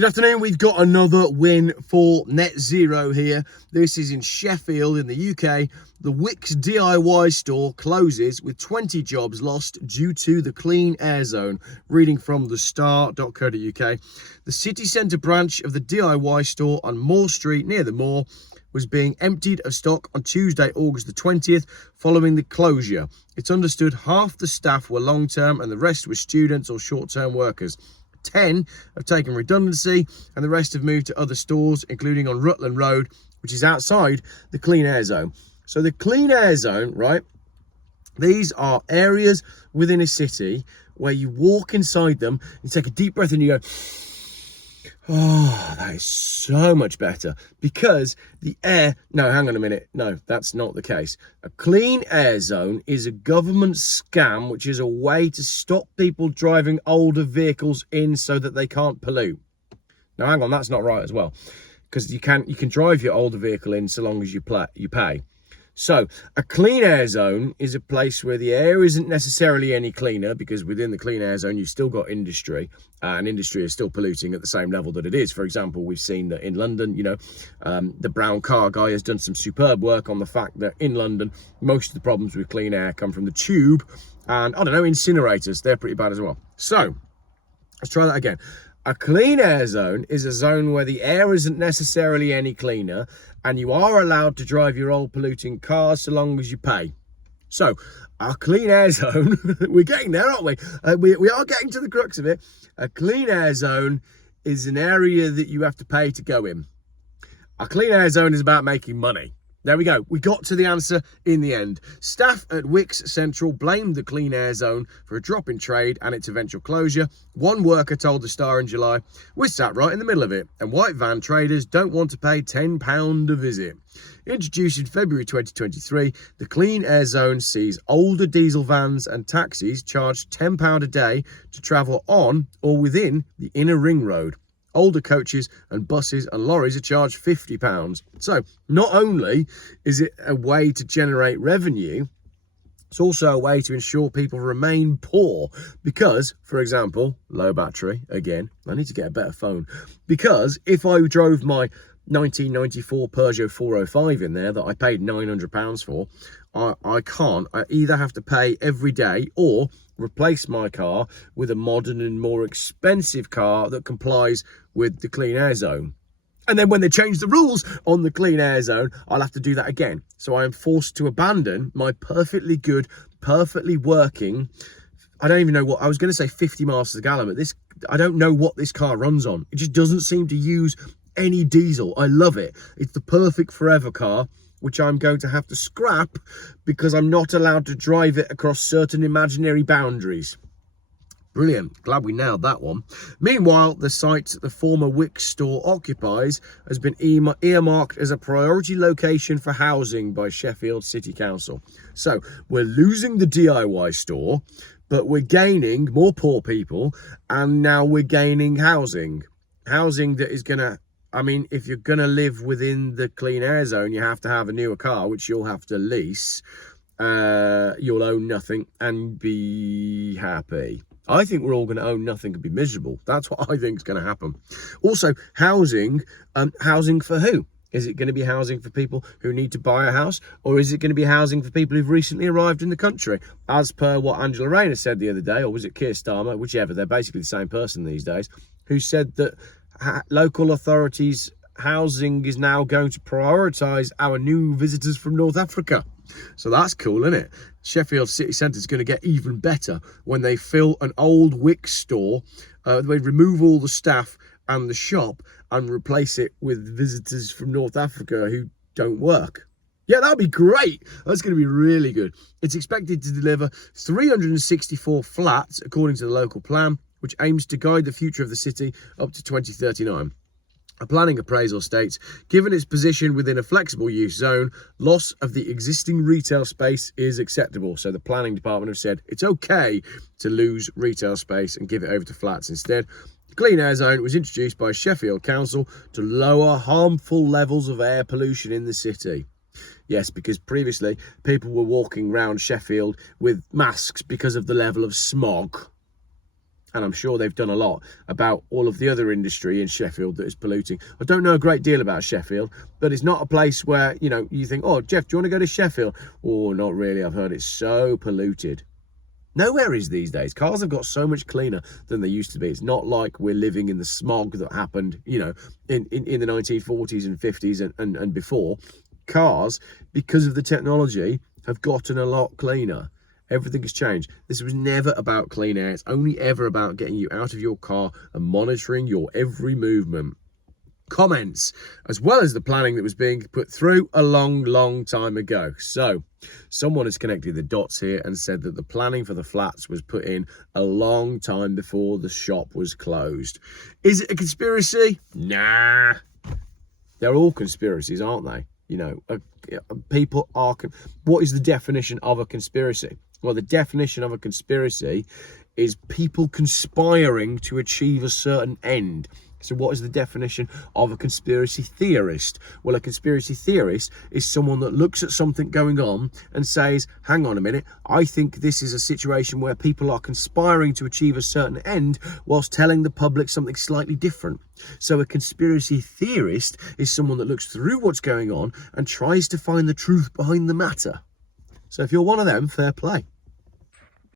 Good afternoon. We've got another win for Net Zero here. This is in Sheffield in the UK. The Wix DIY store closes with 20 jobs lost due to the clean air zone. Reading from thestar.co.uk. The city centre branch of the DIY store on Moore Street near the Moor was being emptied of stock on Tuesday, August the 20th, following the closure. It's understood half the staff were long-term and the rest were students or short-term workers. 10 have taken redundancy and the rest have moved to other stores, including on Rutland Road, which is outside the clean air zone. So the clean air zone, right, these are areas within a city where you walk inside them, you take a deep breath and you go, oh, that is so much better, because the air, no, hang on a minute, no, that's not the case. A clean air zone is a government scam, which is a way to stop people driving older vehicles in so that they can't pollute. Now, hang on, that's not right as well, because you can drive your older vehicle in so long as you pay. So a clean air zone is a place where the air isn't necessarily any cleaner, because within the clean air zone, you've still got industry, and industry is still polluting at the same level that it is. For example, we've seen that in London, the brown car guy has done some superb work on the fact that in London, most of the problems with clean air come from the tube and, incinerators. They're pretty bad as well. So let's try that again. A clean air zone is a zone where the air isn't necessarily any cleaner and you are allowed to drive your old polluting cars so long as you pay. So our clean air zone, we're getting there, aren't we? We are getting to the crux of it. A clean air zone is an area that you have to pay to go in. A clean air zone is about making money. There we go. We got to the answer in the end. Staff at Wix Central blamed the clean air zone for a drop in trade and its eventual closure. One worker told the Star in July, "We're sat right in the middle of it, and white van traders don't want to pay £10 a visit." Introduced in February 2023, the clean air zone sees older diesel vans and taxis charged £10 a day to travel on or within the inner ring road. Older coaches and buses and lorries are charged £50. So not only is it a way to generate revenue, it's also a way to ensure people remain poor. Because, for example, low battery, again, I need to get a better phone. Because if I drove my 1994 Peugeot 405 in there that I paid £900 for, I can't. I either have to pay every day or replace my car with a modern and more expensive car that complies with the clean air zone. And then when they change the rules on the clean air zone, I'll have to do that again. So I am forced to abandon my perfectly good, perfectly working, I don't even know what, I was going to say 50 miles per gallon, but I don't know what this car runs on. It just doesn't seem to use any diesel. I love it. It's the perfect forever car, which I'm going to have to scrap because I'm not allowed to drive it across certain imaginary boundaries. Brilliant. Glad we nailed that one. Meanwhile, the site the former Wix store occupies has been earmarked as a priority location for housing by Sheffield City Council. So we're losing the DIY store, but we're gaining more poor people, and now we're gaining housing. Housing that is going to, if you're going to live within the clean air zone, you have to have a newer car, which you'll have to lease. You'll own nothing and be happy. I think we're all going to own nothing and be miserable. That's what I think is going to happen. Also, housing. Housing for who? Is it going to be housing for people who need to buy a house? Or is it going to be housing for people who've recently arrived in the country? As per what Angela Rayner said the other day, or was it Keir Starmer? Whichever, they're basically the same person these days, who said that local authorities' housing is now going to prioritise our new visitors from North Africa. So that's cool, isn't it? Sheffield City Centre is going to get even better when they fill an old Wix store. They remove all the staff and the shop and replace it with visitors from North Africa who don't work. Yeah, that'd be great. That's going to be really good. It's expected to deliver 364 flats according to the local plan, which aims to guide the future of the city up to 2039. A planning appraisal states, given its position within a flexible use zone, loss of the existing retail space is acceptable. So the planning department have said it's okay to lose retail space and give it over to flats instead. The clean air zone was introduced by Sheffield Council to lower harmful levels of air pollution in the city. Yes, because previously people were walking around Sheffield with masks because of the level of smog. and I'm sure they've done a lot about all of the other industry in Sheffield that is polluting. I don't know a great deal about Sheffield, but it's not a place where, you know, you think, oh, Jeff, do you want to go to Sheffield? Oh, not really. I've heard it's so polluted. Nowhere is these days. Cars have got so much cleaner than they used to be. It's not like we're living in the smog that happened, you know, in the 1940s and 50s and before. Cars, because of the technology, have gotten a lot cleaner. Everything has changed. This was never about clean air. It's only ever about getting you out of your car and monitoring your every movement. Comments, as well as the planning that was being put through a long time ago. So someone has connected the dots here and said that the planning for the flats was put in a long time before the shop was closed. Is it a conspiracy? Nah. They're all conspiracies, aren't they? You know, people are... What is the definition of a conspiracy? Well, the definition of a conspiracy is people conspiring to achieve a certain end. So what is the definition of a conspiracy theorist? Well, a conspiracy theorist is someone that looks at something going on and says, hang on a minute, I think this is a situation where people are conspiring to achieve a certain end whilst telling the public something slightly different. So a conspiracy theorist is someone that looks through what's going on and tries to find the truth behind the matter. So if you're one of them, fair play.